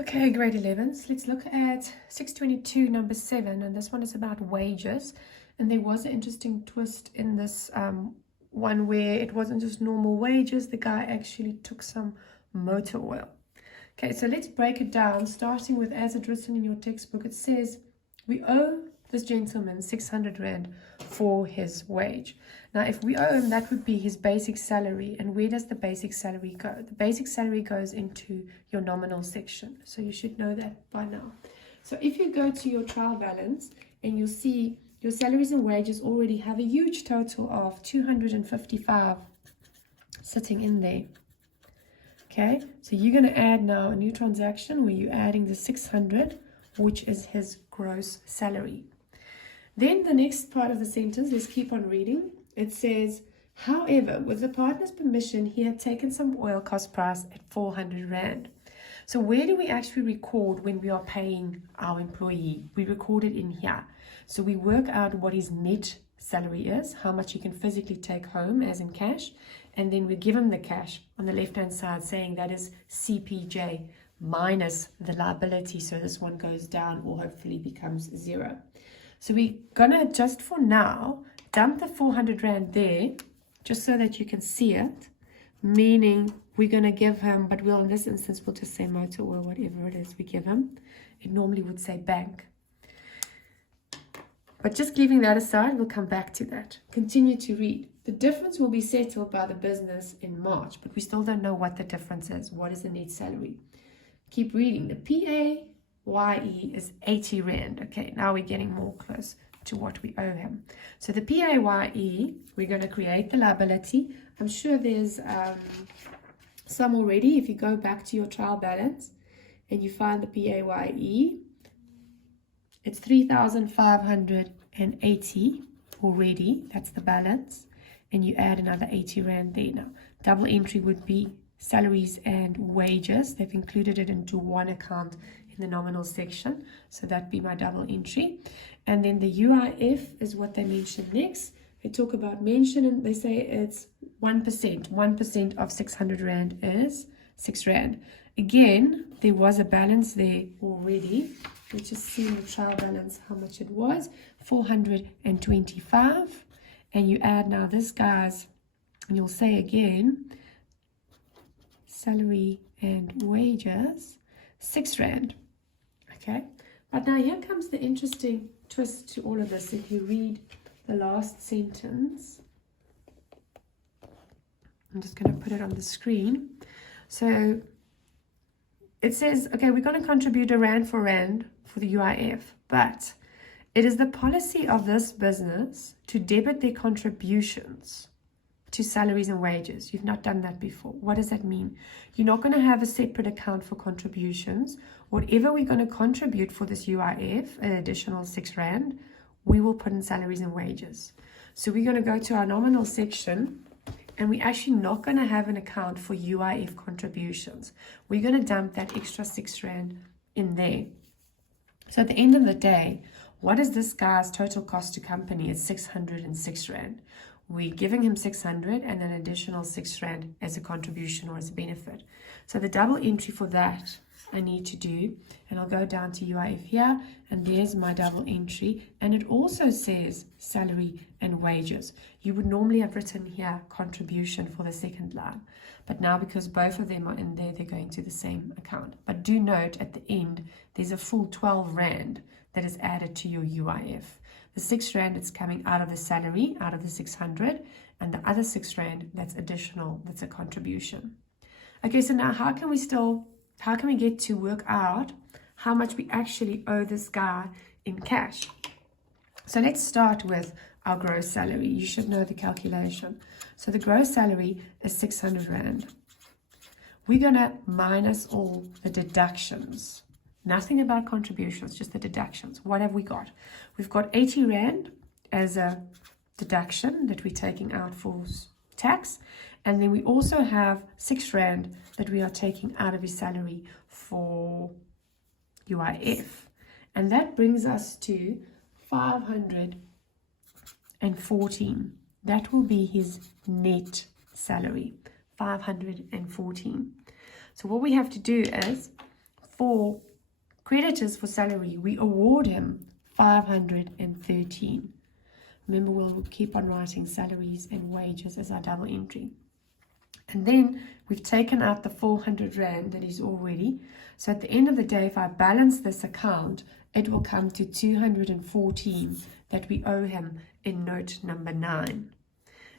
Okay, grade 11s. Let's look at 622, number 7, and this one is about wages. And there was an interesting twist in this one where it wasn't just normal wages. The guy actually took some motor oil. Okay, so let's break it down, starting with, as it's written in your textbook, it says, we owe this gentleman 600 Rand for his wage. Now, if we owe him, that would be his basic salary. And where does the basic salary go? The basic salary goes into your nominal section. So you should know that by now. So if you go to your trial balance and you'll see your salaries and wages already have a huge total of 255 sitting in there. Okay, so you're going to add now a new transaction where you're adding the 600, which is his gross salary. Then the next part of the sentence, let's keep on reading. It says, however, with the partner's permission, he had taken some oil cost price at 400 Rand. So where do we actually record when we are paying our employee? We record it in here. So we work out what his net salary is, how much he can physically take home as in cash, and then we give him the cash on the left hand side saying that is CPJ minus the liability, so this one goes down or hopefully becomes 0. So we're gonna just for now dump the 400 Rand there just so that you can see it, meaning we're gonna give him, but we'll in this instance we'll just say motor or whatever it is we give him. It normally would say bank. But just leaving that aside, we'll come back to that. Continue to read. The difference will be settled by the business in March, but we still don't know what the difference is. What is the net salary? Keep reading. The PAYE is 80 Rand. Okay, now we're getting more close to what we owe him. So the PAYE, we're going to create the liability. I'm sure there's some already. If you go back to your trial balance and you find the PAYE, it's 3,580 already. That's the balance. And you add another 80 Rand there. Now, double entry would be salaries and wages. They've included it into one account in the nominal section. So that'd be my double entry. And then the UIF is what they mention next. They talk about mention and they say it's 1%. 1% of 600 Rand is 6 Rand. Again, there was a balance there already. Let's just see in the trial balance how much it was. 425. And you add now this guy's, and you'll say again, salary and wages, 6 Rand. Okay, but now here comes the interesting twist to all of this. If you read the last sentence, I'm just going to put it on the screen. So it says, okay, we're going to contribute a Rand for Rand for the UIF, but it is the policy of this business to debit their contributions to salaries and wages. You've not done that before. What does that mean? You're not going to have a separate account for contributions. Whatever we're going to contribute for this UIF, an additional 6 Rand, we will put in salaries and wages. So we're going to go to our nominal section, and we're actually not going to have an account for UIF contributions. We're going to dump that extra 6 Rand in there. So at the end of the day, what is this guy's total cost to company? It's 606 Rand. We're giving him 600 and an additional 6 Rand as a contribution or as a benefit. So the double entry for that I need to do, and I'll go down to UIF here, and there's my double entry, and it also says salary and wages. You would normally have written here contribution for the second line, but now because both of them are in there, they're going to the same account. But do note at the end, there's a full 12 Rand that is added to your UIF. The 6 Rand is coming out of the salary, out of the 600, and the other 6 Rand that's additional, that's a contribution. Okay, so now how can we get to work out how much we actually owe this guy in cash? So let's start with our gross salary. You should know the calculation. So the gross salary is 600 Rand. We're going to minus all the deductions. Nothing about contributions, just the deductions. What have we got? We've got 80 Rand as a deduction that we're taking out for tax. And then we also have 6 Rand that we are taking out of his salary for UIF. And that brings us to 514. That will be his net salary, 514. So what we have to do is for creditors for salary, we award him 513. Remember, we'll keep on writing salaries and wages as our double entry. And then we've taken out the 400 Rand that is already. So at the end of the day, if I balance this account, it will come to 214 that we owe him in note number 9.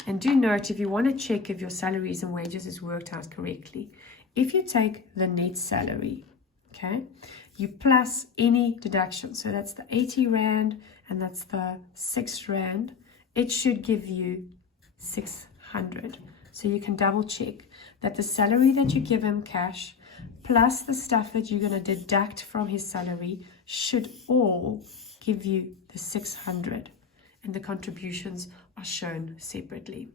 And do note, if you want to check if your salaries and wages is worked out correctly, if you take the net salary, okay, you plus any deduction, so that's the 80 Rand and that's the 6 Rand, it should give you 600. So you can double check that the salary that you give him cash plus the stuff that you're going to deduct from his salary should all give you the 600, and the contributions are shown separately.